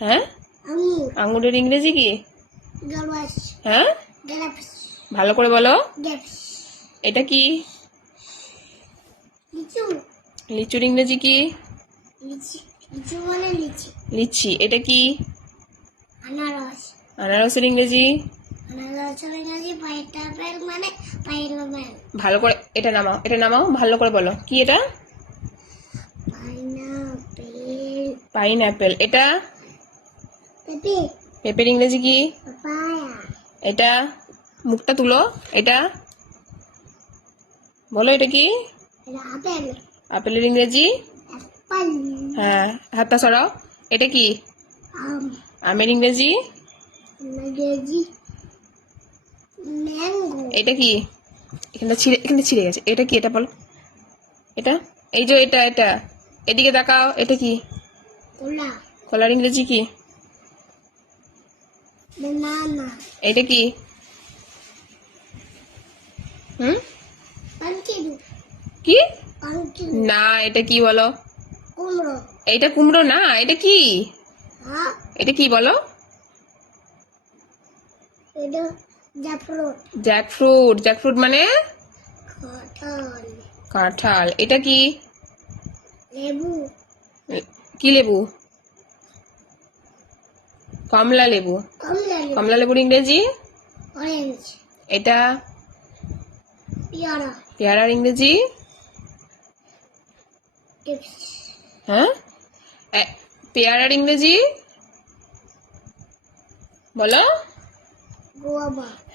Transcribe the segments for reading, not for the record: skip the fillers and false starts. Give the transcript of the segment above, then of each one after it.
হ্যাঁ, আঙ্গুরের ইংরেজি কি? হ্যাঁ, ভালো করে বলো। এটা কি? লিচুর ইংরেজি কি? লিচি। এটা কি? আনারসের ইংরেজি? ভালো করে এটা নামাও, এটা নামাও, ভালো করে বলো। কি এটা? পাইনঅ্যাপেল। এটা? পেঁপের ইংরেজি কি? এটা? মুখটা তুলো। এটা বলো, এটা কি? আপেলের ইংরেজি? হ্যাঁ, হাতটা সরাও। এটা কি? আমের ইংরেজি? এটা কি? এখানে ছিঁড়ে গেছে। এটা কি? এটা বলো। এটা? এই যে এটা এদিকে তাকাও। এটা কি? কলার ইংরেজি কি? এটা কি? কি না, এটা কি বলো? এটা কুমড়ো না। এটা কি? এটা কি বলো? জ্যাকফ্রুট। জ্যাকফ্রুট মানে কাঁঠাল। এটা কি? কি লেবু? কমলা লেবু। কমলা লেবুর ইংরেজি? এটা? পেয়ারার ইংরেজি? হ্যাঁ, পেয়ারার ইংরেজি বলো।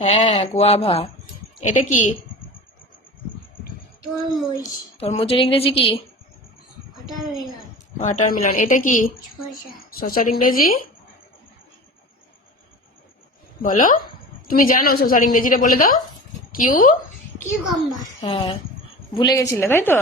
হ্যাঁ, গোয়াভা। এটা কি? তরমুজের ইংরেজি কি? ওয়াটারমেলন। এটা কি? শসার ইংরেজি বলো। তুমি জানো শসার ইংরেজিটা বলে দাও। কিউ। হ্যাঁ, ভুলে গেছিলে তাই তো।